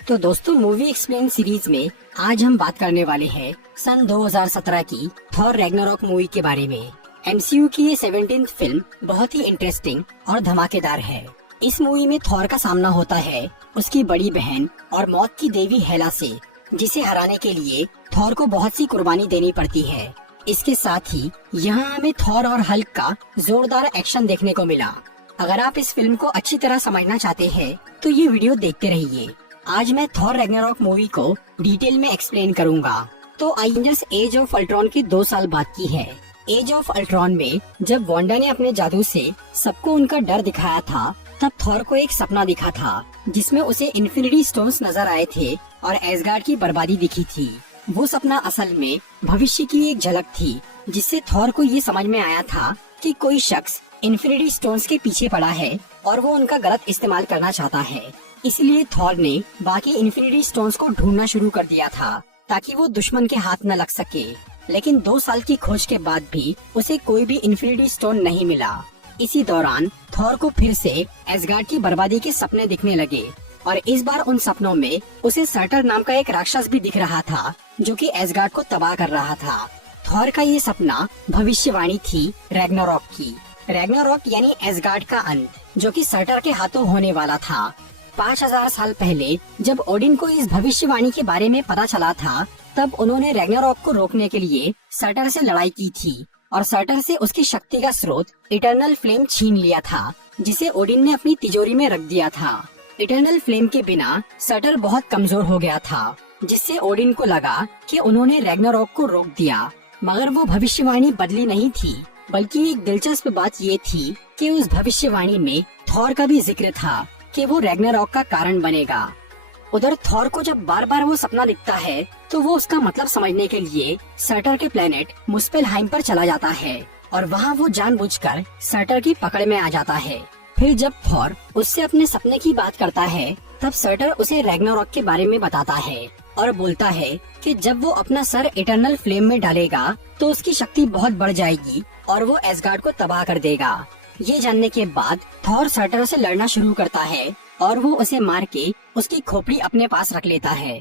तो दोस्तों, movie explain series में आज हम बात करने वाले हैं सन 2017 की थॉर रैग्नारॉक मूवी के बारे में। एमसीयू की ये 17th फिल्म बहुत ही इंटरेस्टिंग और धमाकेदार है। इस मूवी में थॉर का सामना होता है उसकी बड़ी बहन और मौत की देवी हेला से, जिसे हराने के लिए थॉर को बहुत सी कुर्बानी देनी पड़ती है। इसके साथ ही यहाँ हमें थॉर और हल्क का जोरदार एक्शन देखने को मिला। अगर आप इस फिल्म को अच्छी तरह समझना चाहते हैं तो ये वीडियो देखते रहिए। आज मैं थॉर रैग्नारॉक मूवी को डिटेल में एक्सप्लेन करूंगा। तो अवेंजर्स एज ऑफ अल्ट्रॉन की 2 साल बाद की है। एज ऑफ अल्ट्रॉन में जब वांडा ने अपने जादू से सबको उनका डर दिखाया था, तब थॉर को एक सपना दिखा था जिसमें उसे इन्फिनिटी स्टोन्स नजर आए थे और एसगार्ड की बर्बादी दिखी थी। वो सपना असल में भविष्य की एक झलक थी, जिससे थॉर को ये समझ में आया था कि कोई शख्स इन्फिनिटी स्टोन्स के पीछे पड़ा है और वो उनका गलत इस्तेमाल करना चाहता है। इसलिए थॉर ने बाकी इन्फिनिटी स्टोन्स को ढूंढना शुरू कर दिया था ताकि वो दुश्मन के हाथ न लग सके। लेकिन 2 साल की खोज के बाद भी उसे कोई भी इन्फिनिटी स्टोन नहीं मिला। इसी दौरान थॉर को फिर से एसगार्ड की बर्बादी के सपने दिखने लगे और इस बार उन सपनों में उसे सर्टर नाम का एक राक्षस भी दिख रहा था जो कि एसगार्ड को तबाह कर रहा था। थॉर का ये सपना भविष्यवाणी थी रैग्नारॉक की। रैग्नारॉक यानी एसगार्ड का अंत, जो कि सर्टर के हाथों होने वाला था। 5000 साल पहले जब ओडिन को इस भविष्यवाणी के बारे में पता चला था, तब उन्होंने रैग्नारॉक को रोकने के लिए सर्टर से लड़ाई की थी और सर्टर से उसकी शक्ति का स्रोत इटर्नल फ्लेम छीन लिया था, जिसे ओडिन ने अपनी तिजोरी में रख दिया था। इटर्नल फ्लेम के बिना सर्टर बहुत कमजोर हो गया था, जिससे ओडिन को लगा कि उन्होंने रैग्नारॉक को रोक दिया। मगर वो भविष्यवाणी बदली नहीं थी, बल्कि एक दिलचस्प बात ये थी कि उस भविष्यवाणी में थॉर का भी जिक्र था कि वो रैग्नारॉक का कारण बनेगा। उधर थॉर को जब बार बार वो सपना दिखता है तो वो उसका मतलब समझने के लिए सर्टर के प्लेनेट मुस्पेलहाइम पर चला जाता है और वहाँ वो जानबूझकर सर्टर की पकड़ में आ जाता है। फिर जब थॉर उससे अपने सपने की बात करता है, तब सर्टर उसे रैग्नारॉक के बारे में बताता है और बोलता है कि जब वो अपना सर इटर्नल फ्लेम में डालेगा तो उसकी शक्ति बहुत बढ़ जाएगी और वो एसगार्ड को तबाह कर देगा। ये जानने के बाद थॉर सर्टर से लड़ना शुरू करता है और वो उसे मार के उसकी खोपड़ी अपने पास रख लेता है।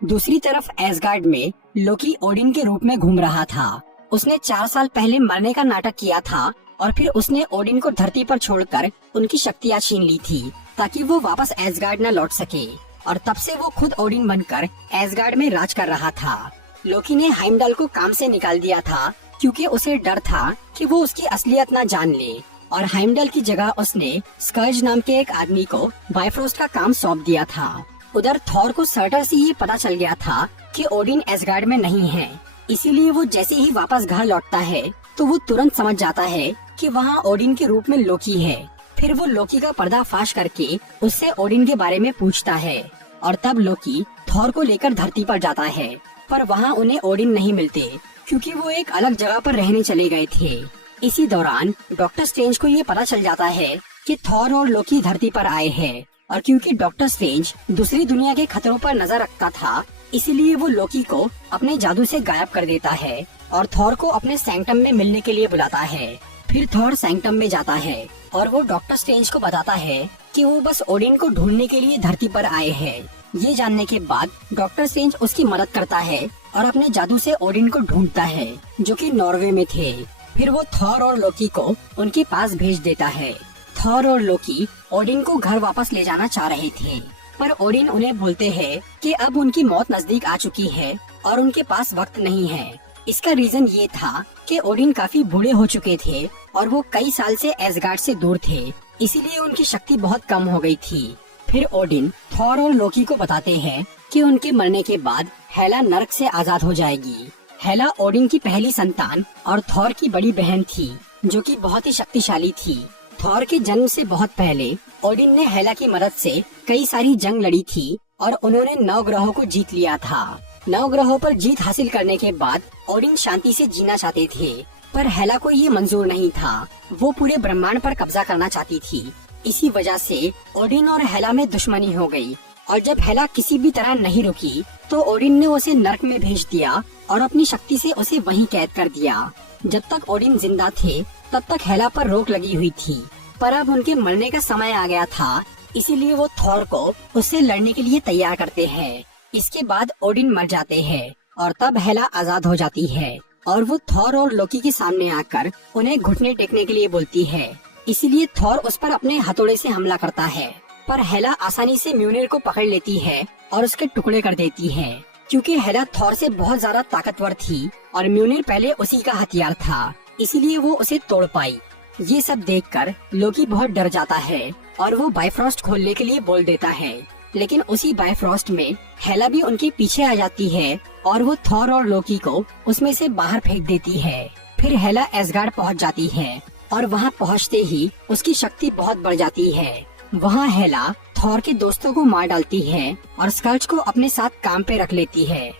दूसरी तरफ एसगार्ड में लोकी ओडिन के रूप में घूम रहा था। उसने 4 साल पहले मरने का नाटक किया था और फिर उसने ओडिन को धरती पर छोड़कर उनकी शक्तियाँ छीन ली थी ताकि वो वापस एसगार्ड न लौट सके, और तब से वो खुद ओडिन बनकर एसगार्ड में राज कर रहा था। लोकी ने हाइमडाल को काम से निकाल दिया था क्योंकि उसे डर था कि वो उसकी असलियत न जान ले, और हाइमडल की जगह उसने स्कर्ज नाम के एक आदमी को बायफ्रोस्ट का काम सौंप दिया था। उधर थॉर को सर्टर से ये पता चल गया था कि ओडिन एसगार्ड में नहीं है, इसीलिए वो जैसे ही वापस घर लौटता है तो वो तुरंत समझ जाता है कि वहाँ ओडिन के रूप में लोकी है। फिर वो लोकी का पर्दाफाश करके उससे ओडिन के बारे में पूछता है और तब लोकी थॉर को लेकर धरती पर जाता है, पर वहाँ उन्हें ओडिन नहीं मिलते क्योंकि वो एक अलग जगह पर रहने चले गए थे। इसी दौरान डॉक्टर स्ट्रेंज को ये पता चल जाता है कि थॉर और लोकी धरती पर आए हैं, और क्योंकि डॉक्टर स्ट्रेंज दूसरी दुनिया के खतरों पर नजर रखता था, इसीलिए वो लोकी को अपने जादू से गायब कर देता है और थॉर को अपने सैंक्टम में मिलने के लिए बुलाता है। फिर थॉर सैंक्टम में जाता है और वो डॉक्टर स्ट्रेंज को बताता है कि वो बस ओडिन को ढूंढने के लिए धरती पर आए हैं। ये जानने के बाद डॉक्टर स्ट्रेंज उसकी मदद करता है और अपने जादू से ओडिन को ढूंढता है, जो कि नॉर्वे में थे। फिर वो थॉर और लोकी को उनके पास भेज देता है। थॉर और लोकी ओडिन को घर वापस ले जाना चाह रहे थे, पर ओडिन उन्हें बोलते हैं कि अब उनकी मौत नजदीक आ चुकी है और उनके पास वक्त नहीं है। इसका रीजन ये था कि ओडिन काफी बूढ़े हो चुके थे और वो कई साल से एसगार्ड से दूर थे, इसीलिए उनकी शक्ति बहुत कम हो गई थी। फिर ओडिन थॉर और लोकी को बताते हैं कि उनके मरने के बाद हेला नर्क से आजाद हो जाएगी। हेला ओडिन की पहली संतान और थॉर की बड़ी बहन थी, जो कि बहुत ही शक्तिशाली थी। थॉर के जन्म से बहुत पहले ओडिन ने हेला की मदद से कई सारी जंग लड़ी थी और उन्होंने 9 ग्रहों को जीत लिया था। 9 ग्रहों पर जीत हासिल करने के बाद ओडिन शांति से जीना चाहते थे, पर हेला को ये मंजूर नहीं था। वो पूरे ब्रह्मांड पर कब्जा करना चाहती थी। इसी वजह से ओडिन और हेला में दुश्मनी हो गई, और जब हेला किसी भी तरह नहीं रुकी तो ओडिन ने उसे नर्क में भेज दिया और अपनी शक्ति से उसे वहीं कैद कर दिया। जब तक ओडिन जिंदा थे तब तक हेला पर रोक लगी हुई थी, पर अब उनके मरने का समय आ गया था, इसीलिए वो थॉर को उससे लड़ने के लिए तैयार करते हैं। इसके बाद ओडिन मर जाते हैं और तब हेला आजाद हो जाती है और वो थॉर और लोकी के सामने आकर उन्हें घुटने टेकने के लिए बोलती है। इसीलिए थॉर उस पर अपने हथौड़े से हमला करता है, पर हेला आसानी से म्यूनिर को पकड़ लेती है और उसके टुकड़े कर देती है। क्योंकि हेला थॉर से बहुत ज्यादा ताकतवर थी और म्यूनिर पहले उसी का हथियार था, इसीलिए वो उसे तोड़ पाई। ये सब देखकर लोकी बहुत डर जाता है और वो बाइफ्रॉस्ट खोलने के लिए बोल देता है, लेकिन उसी बाइफ्रॉस्ट में हेला भी उनके पीछे आ जाती है और वो थॉर और लोकी को उसमें से बाहर फेंक देती है। फिर हेला एसगार्ड पहुंच जाती है और वहां पहुंचते ही उसकी शक्ति बहुत बढ़ जाती है। वहां हेला थॉर के दोस्तों को मार डालती है और स्कर्ज को अपने साथ काम पे रख लेती है।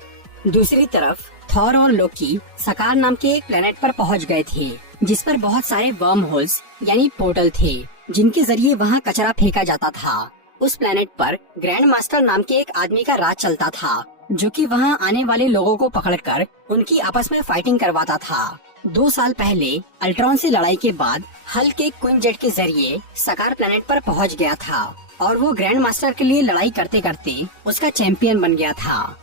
दूसरी तरफ थॉर और लोकी सकार नाम के एक प्लेनेट पर पहुंच गए थे, जिस पर बहुत सारे वर्म होल्स यानी पोर्टल थे, जिनके जरिए वहां कचरा फेंका जाता था। उस प्लेनेट पर ग्रैंड मास्टर नाम के एक आदमी का राज चलता था, जो कि वहां आने वाले लोगों को पकड़कर उनकी आपस में फाइटिंग करवाता था। 2 साल पहले अल्ट्रॉन से लड़ाई के बाद हल्क एक क्वीन जेट के जरिए सकार प्लेनेट पर पहुंच गया था और वो ग्रैंड मास्टर के लिए लड़ाई करते करते उसका चैंपियन बन गया था।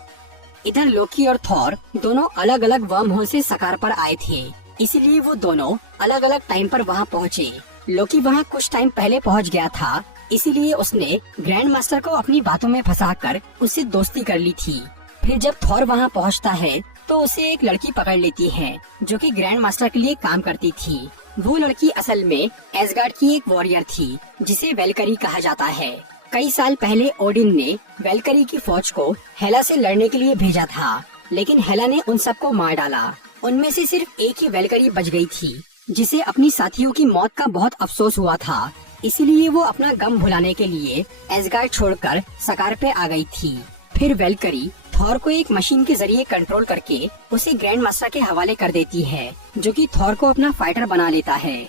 इधर लोकी और थॉर दोनों अलग अलग वर्म होल से सकार पर आए थे, इसीलिए वो दोनों अलग अलग टाइम पर वहां पहुंचे। लोकी वहां कुछ टाइम पहले पहुंच गया था, इसीलिए उसने ग्रैंड मास्टर को अपनी बातों में फंसाकर उससे दोस्ती कर ली थी। फिर जब थॉर वहां पहुंचता है तो उसे एक लड़की पकड़ लेती है, जो कि ग्रैंड मास्टर के लिए काम करती थी। वो लड़की असल में एसगार्ड की एक वॉरियर थी, जिसे वेलकरी कहा जाता है। कई साल पहले ओडिन ने वेलकरी की फौज को हेला से लड़ने के लिए भेजा था, लेकिन हेला ने उन सबको मार डाला। उनमें से सिर्फ एक ही वेलकरी बच गई थी, जिसे अपनी साथियों की मौत का बहुत अफसोस हुआ था। इसीलिए वो अपना गम भुलाने के लिए एसगार्ड छोड़कर सकार पे आ गई थी। फिर वेलकरी थॉर को एक मशीन के जरिए कंट्रोल करके उसे ग्रैंड मास्टर के हवाले कर देती है, जो कि थॉर को अपना फाइटर बना लेता है।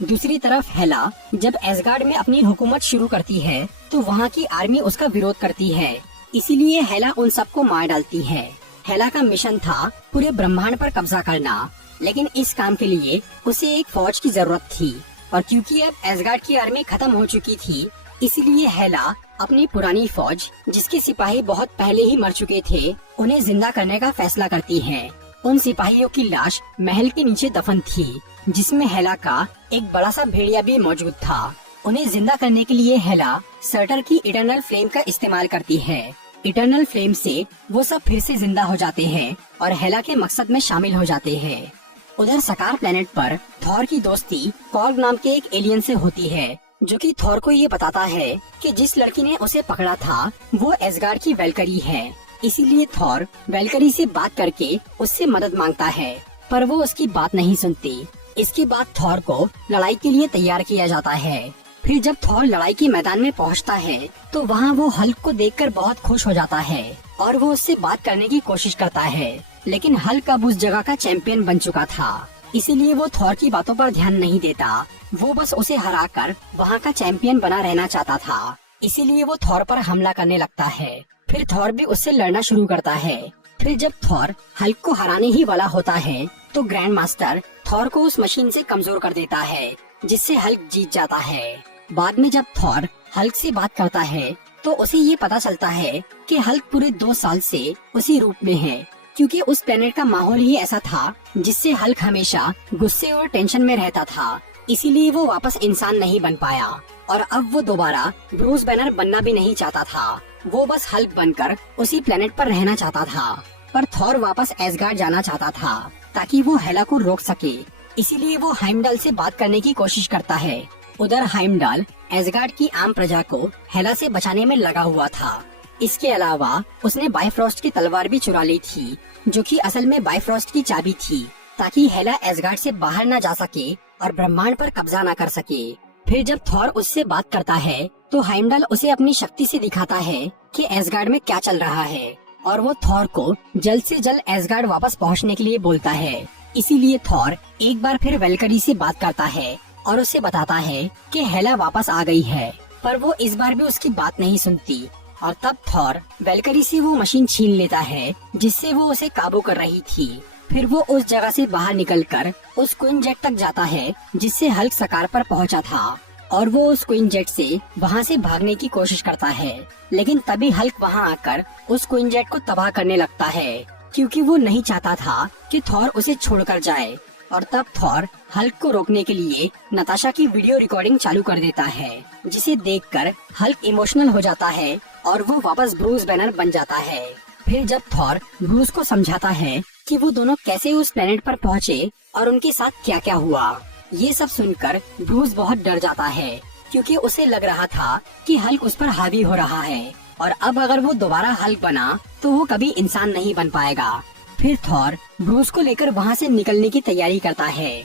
दूसरी तरफ हेला जब एसगार्ड में अपनी हुकूमत शुरू करती है तो वहाँ की आर्मी उसका विरोध करती है, इसीलिए हेला उन सबको मार डालती है। हेला का मिशन था पूरे ब्रह्मांड पर कब्जा करना, लेकिन इस काम के लिए उसे एक फौज की जरूरत थी और क्योंकि अब एसगार्ड की आर्मी खत्म हो चुकी थी, इसीलिए हेला अपनी पुरानी फौज, जिसके सिपाही बहुत पहले ही मर चुके थे, उन्हें जिंदा करने का फैसला करती है। उन सिपाहियों की लाश महल के नीचे दफन थी, जिसमें हेला का एक बड़ा सा भेड़िया भी मौजूद था। उन्हें जिंदा करने के लिए हेला सर्टर की इटर्नल फ्लेम का इस्तेमाल करती है। इटर्नल फ्लेम से वो सब फिर से जिंदा हो जाते हैं और हेला के मकसद में शामिल हो जाते हैं। उधर सकार प्लेनेट पर थॉर की दोस्ती कॉर्ग नाम के एक एलियन से होती है, जो कि थॉर को ये बताता है कि जिस लड़की ने उसे पकड़ा था वो एसगार्ड की वेलकरी है। इसीलिए थॉर वेलकरी से बात करके उससे मदद मांगता है, पर वो उसकी बात नहीं सुनती। इसके बाद थॉर को लड़ाई के लिए तैयार किया जाता है। फिर जब थॉर लड़ाई के मैदान में पहुंचता है तो वहाँ वो हल्क को देखकर बहुत खुश हो जाता है और वो उससे बात करने की कोशिश करता है, लेकिन हल्क अब उस जगह का चैंपियन बन चुका था, इसीलिए वो थॉर की बातों पर ध्यान नहीं देता। वो बस उसे हराकर वहाँ का चैंपियन बना रहना चाहता था, इसीलिए वो थॉर पर हमला करने लगता है। फिर थॉर भी उससे लड़ना शुरू करता है। फिर जब थॉर हल्क को हराने ही वाला होता है तो ग्रैंड मास्टर थॉर को उस मशीन से कमजोर कर देता है, जिससे हल्क जीत जाता है। बाद में जब थॉर हल्क से बात करता है तो उसे ये पता चलता है कि हल्क पूरे 2 साल से उसी रूप में है, क्योंकि उस प्लेनेट का माहौल ही ऐसा था जिससे हल्क हमेशा गुस्से और टेंशन में रहता था। इसीलिए वो वापस इंसान नहीं बन पाया और अब वो दोबारा ब्रूस बैनर बनना भी नहीं चाहता था। वो बस हल्क बनकर उसी प्लेनेट पर रहना चाहता था। पर थॉर वापस एसगार्ड जाना चाहता था ताकि वो हेला को रोक सके, इसीलिए वो हाइमडाल से बात करने की कोशिश करता है। उधर हाइमडाल एसगार्ड की आम प्रजा को हेला से बचाने में लगा हुआ था। इसके अलावा उसने बाइफ्रॉस्ट की तलवार भी चुरा ली थी, जो कि असल में बाइफ्रॉस्ट की चाबी थी, ताकि हेला एसगार्ड से बाहर न जा सके और ब्रह्मांड पर कब्जा न कर सके। फिर जब थॉर उससे बात करता है तो हाइमडाल उसे अपनी शक्ति से दिखाता है कि एसगार्ड में क्या चल रहा है, और वो थॉर को जल्द से जल्द एसगार्ड वापस पहुंचने के लिए बोलता है। इसीलिए थॉर एक बार फिर वेलकरी से बात करता है और उसे बताता है कि हेला वापस आ गई है, पर वो इस बार भी उसकी बात नहीं सुनती। और तब थॉर वेलकरी से वो मशीन छीन लेता है जिससे वो उसे काबू कर रही थी। फिर वो उस जगह से बाहर निकलकर उस क्वीन जेट तक जाता है जिससे हल्क सकार पर पहुंचा था। और वो उस क्वीन जेट से वहाँ से भागने की कोशिश करता है। लेकिन तभी हल्क वहाँ आकर उस क्वीन जेट को तबाह करने लगता है, क्योंकि वो नहीं चाहता था कि थॉर उसे छोड़कर जाए। और तब थॉर हल्क को रोकने के लिए नताशा की वीडियो रिकॉर्डिंग चालू कर देता है, जिसे देखकर हल्क इमोशनल हो जाता है और वो वापस ब्रूस बैनर बन जाता है। फिर जब थॉर ब्रूस को समझाता है कि वो दोनों कैसे उस प्लेनेट पर पहुँचे और उनके साथ क्या क्या हुआ, ये सब सुनकर ब्रूस बहुत डर जाता है, क्योंकि उसे लग रहा था कि हल्क उस पर हावी हो रहा है और अब अगर वो दोबारा हल्क बना तो वो कभी इंसान नहीं बन पाएगा। फिर थॉर ब्रूस को लेकर वहाँ से निकलने की तैयारी करता है।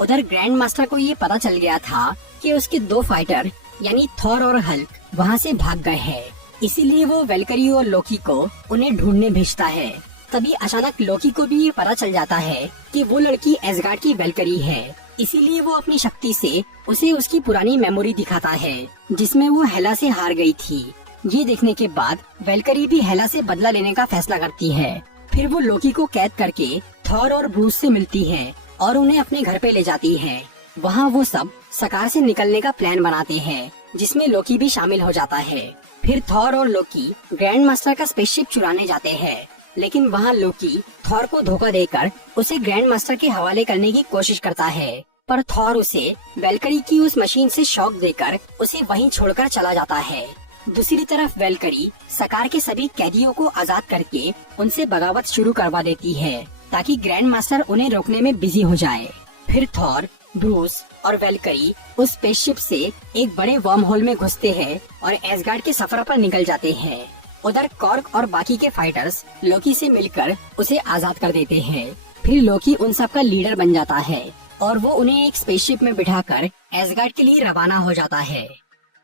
उधर ग्रैंड मास्टर को ये पता चल गया था कि उसके दो फाइटर यानी थॉर और हल्क वहाँ से भाग गए हैं, इसीलिए वो वेलकरी और लोकी को उन्हें ढूंढने भेजता है। तभी अचानक लोकी को भी ये पता चल जाता है कि वो लड़की एसगार्ड की वेलकरी है, इसीलिए वो अपनी शक्ति से उसे उसकी पुरानी मेमोरी दिखाता है जिसमें वो हेला से हार गई थी। ये देखने के बाद वेलकरी भी हेला से बदला लेने का फैसला करती है। फिर वो लोकी को कैद करके थॉर और ब्रूस से मिलती है और उन्हें अपने घर पे ले जाती है। वहाँ वो सब सकार से निकलने का प्लान बनाते हैं, जिसमें लोकी भी शामिल हो जाता है। फिर थॉर और लोकी ग्रैंड मास्टर का स्पेसशिप चुराने जाते हैं, लेकिन वहाँ लोकी थॉर को धोखा देकर उसे ग्रैंड मास्टर के हवाले करने की कोशिश करता है, पर थॉर उसे वेलकरी की उस मशीन से शॉक देकर उसे वहीं छोड़कर चला जाता है। दूसरी तरफ वेलकरी सकार के सभी कैदियों को आजाद करके उनसे बगावत शुरू करवा देती है, ताकि ग्रैंड मास्टर उन्हें रोकने में बिजी हो जाए। फिर थॉर, ब्रूस और वेलकरी उस स्पेसशिप से एक बड़े वर्म होल में घुसते हैं और एसगार्ड के सफर पर निकल जाते हैं। उधर कॉर्क और बाकी के फाइटर्स लोकी से मिलकर उसे आजाद कर देते हैं। फिर लोकी उन सब का लीडर बन जाता है और वो उन्हें एक स्पेसशिप में बिठाकर एसगार्ड के लिए रवाना हो जाता है।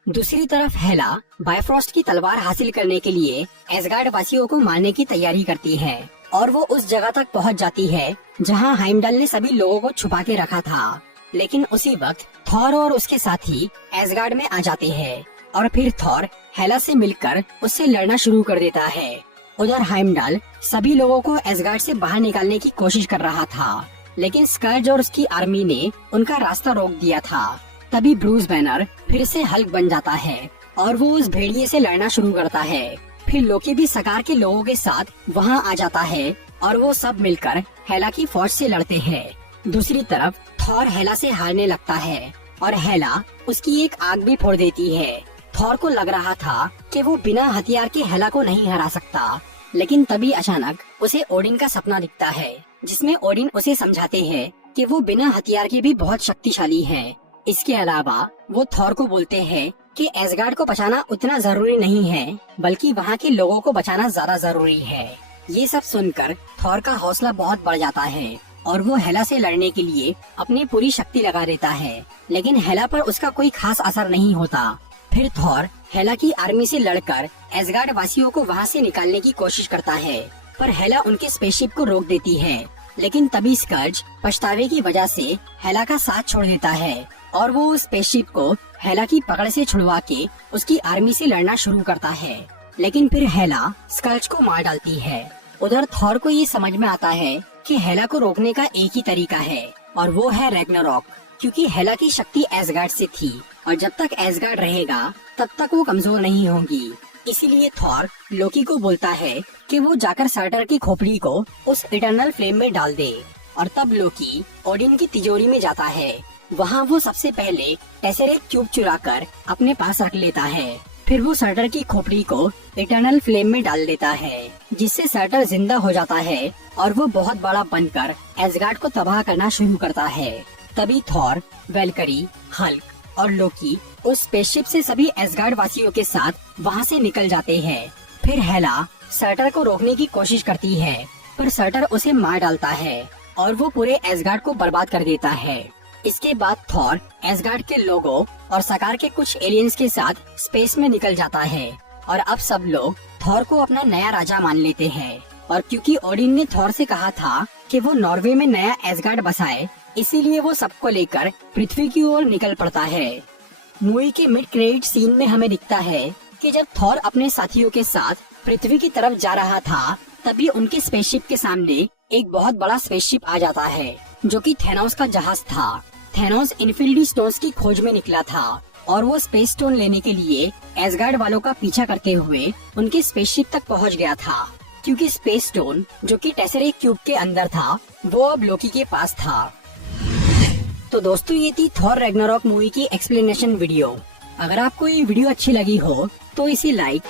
दूसरी तरफ हेला बायफ्रॉस्ट की तलवार हासिल करने के लिए एसगार्ड वासियों को मारने की तैयारी करती है और वो उस जगह तक पहुंच जाती है जहां हाइमडल ने सभी लोगों को छुपा के रखा था। लेकिन उसी वक्त थॉर और उसके साथी एसगार्ड में आ जाते हैं और फिर थॉर हेला से मिलकर उससे लड़ना शुरू कर देता है। उधर हाइमडल सभी लोगों को एसगार्ड से बाहर निकालने की कोशिश कर रहा था, लेकिन स्कर्ज और उसकी आर्मी ने उनका रास्ता रोक दिया था। तभी ब्रूस बैनर फिर से हल्क बन जाता है और वो उस भेड़िए से लड़ना शुरू करता है। फिर लोकी भी सकार के लोगों के साथ वहाँ आ जाता है और वो सब मिलकर हेला की फौज से लड़ते हैं। दूसरी तरफ थॉर हेला से हारने लगता है और हेला उसकी एक आग भी फोड़ देती है। थॉर को लग रहा था कि वो बिना हथियार के हेला को नहीं हरा सकता, लेकिन तभी अचानक उसे ओडिन का सपना दिखता है, जिसमें ओडिन उसे समझाते हैं कि वो बिना हथियार के भी बहुत शक्तिशाली है। इसके अलावा वो थॉर को बोलते हैं कि एसगार्ड को बचाना उतना जरूरी नहीं है, बल्कि वहाँ के लोगों को बचाना ज्यादा जरूरी है। ये सब सुनकर थॉर का हौसला बहुत बढ़ जाता है और वो हेला से लड़ने के लिए अपनी पूरी शक्ति लगा देता है, लेकिन हेला पर उसका कोई खास असर नहीं होता। फिर थॉर हेला की आर्मी से लड़कर एसगार्ड वासियों को वहाँ से निकालने की कोशिश करता है, पर हेला उनके स्पेसशिप को रोक देती है। लेकिन तभी स्कर्ज पछतावे की वजह से हेला का साथ छोड़ देता है और वो उस स्पेसशिप को हेला की पकड़ से छुड़वा के उसकी आर्मी से लड़ना शुरू करता है। लेकिन फिर हेला स्कर्ज को मार डालती है। उधर थॉर को ये समझ में आता है कि हेला को रोकने का एक ही तरीका है और वो है रैग्नारॉक, क्योंकि हेला की शक्ति एसगार्ड से थी और जब तक एसगार्ड रहेगा तब तक वो कमजोर नहीं होगी। इसीलिए थॉर लोकी को बोलता है कि वो जाकर सर्टर की खोपड़ी को उस इटर्नल फ्लेम में डाल दे और तब लोकी ओडिन की तिजोरी में जाता है। वहाँ वो सबसे पहले टेसेरेट क्यूब चुराकर अपने पास रख लेता है। फिर वो सर्टर की खोपड़ी को इटर्नल फ्लेम में डाल देता है, जिससे सर्टर जिंदा हो जाता है और वो बहुत बड़ा बनकर एसगार्ड को तबाह करना शुरू करता है। तभी थॉर, वेलकरी, हल्क और लोकी उस स्पेसशिप से सभी एसगार्ड वासियों के साथ वहाँ से निकल जाते हैं। फिर हेला सर्टर को रोकने की कोशिश करती है, पर सर्टर उसे मार डालता है और वो पूरे एसगार्ड को बर्बाद कर देता है। इसके बाद थॉर एसगार्ड के लोगों और सकार के कुछ एलियंस के साथ स्पेस में निकल जाता है और अब सब लोग थॉर को अपना नया राजा मान लेते हैं। और क्योंकि ओडिन ने थॉर से कहा था कि वो नॉर्वे में नया एसगार्ड बसाए, इसीलिए वो सबको लेकर पृथ्वी की ओर निकल पड़ता है। मूवी के मिड क्रेडिट सीन में हमें दिखता है कि जब थॉर अपने साथियों के साथ पृथ्वी की तरफ जा रहा था, तभी उनके स्पेसशिप के सामने एक बहुत बड़ा स्पेसशिप आ जाता है, जो कि थेनोस का जहाज था। थेनोस इन्फिनिटी स्टोन्स की खोज में निकला था और वो स्पेस स्टोन लेने के लिए एसगार्ड वालों का पीछा करते हुए उनकी स्पेसशिप तक पहुंच गया था, क्योंकि स्पेस स्टोन जो कि टेसरेक्ट क्यूब के अंदर था वो अब लोकी के पास था। तो दोस्तों ये थी थॉर रैग्नारॉक मूवी की एक्सप्लेनेशन वीडियो। अगर आपको ये वीडियो अच्छी लगी हो तो इसे लाइक